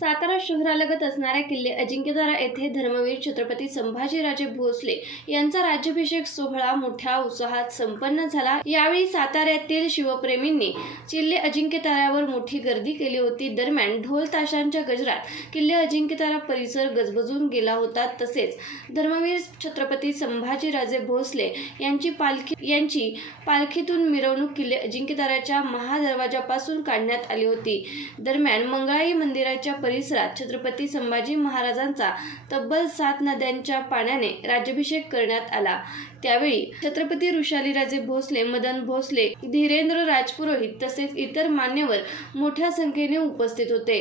सातारा शहरालगत असणाऱ्या किल्ले अजिंक्यतारा येथे धर्मवीर छत्रपती संभाजीराजे भोसले यांचा राज्याभिषेक सोहळा मोठ्या उत्साहात संपन्न झाला। यावेळी साताऱ्यातील शिवप्रेमींनी किल्ले अजिंक्यताऱ्यावर मोठी गर्दी केली होती। दरम्यान ढोल ताशांच्या गजरात किल्ले अजिंक्यतारा परिसर गजबजून गेला होता। तसेच धर्मवीर छत्रपती संभाजीराजे भोसले यांची पालखीतून मिरवणूक किल्ले अजिंक्यताऱ्याच्या महादरवाजापासून काढण्यात आली होती। दरम्यान मंगळाई मंदिराच्या परिसरात छत्रपती संभाजी महाराजांचा तब्बल 7 नद्यांच्या पाण्याने राज्याभिषेक करण्यात आला। त्यावेळी छत्रपती ऋषालीराजे भोसले, मदन भोसले, धीरेंद्र राजपुरोहित तसेच इतर मान्यवर मोठ्या संख्येने उपस्थित होते।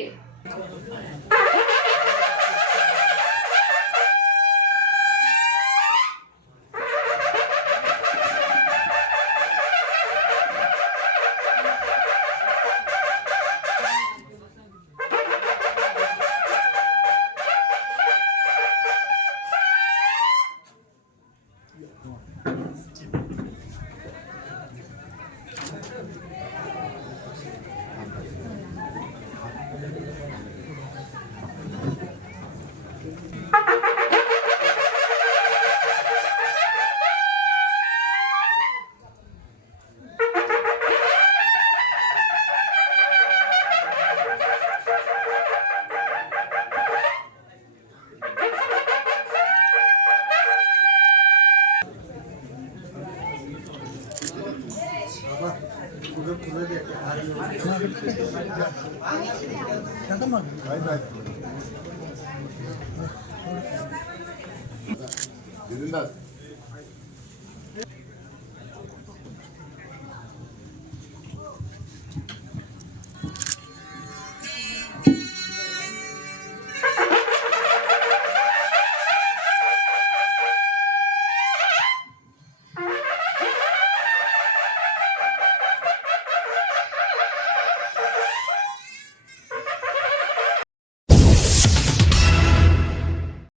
Didn't that?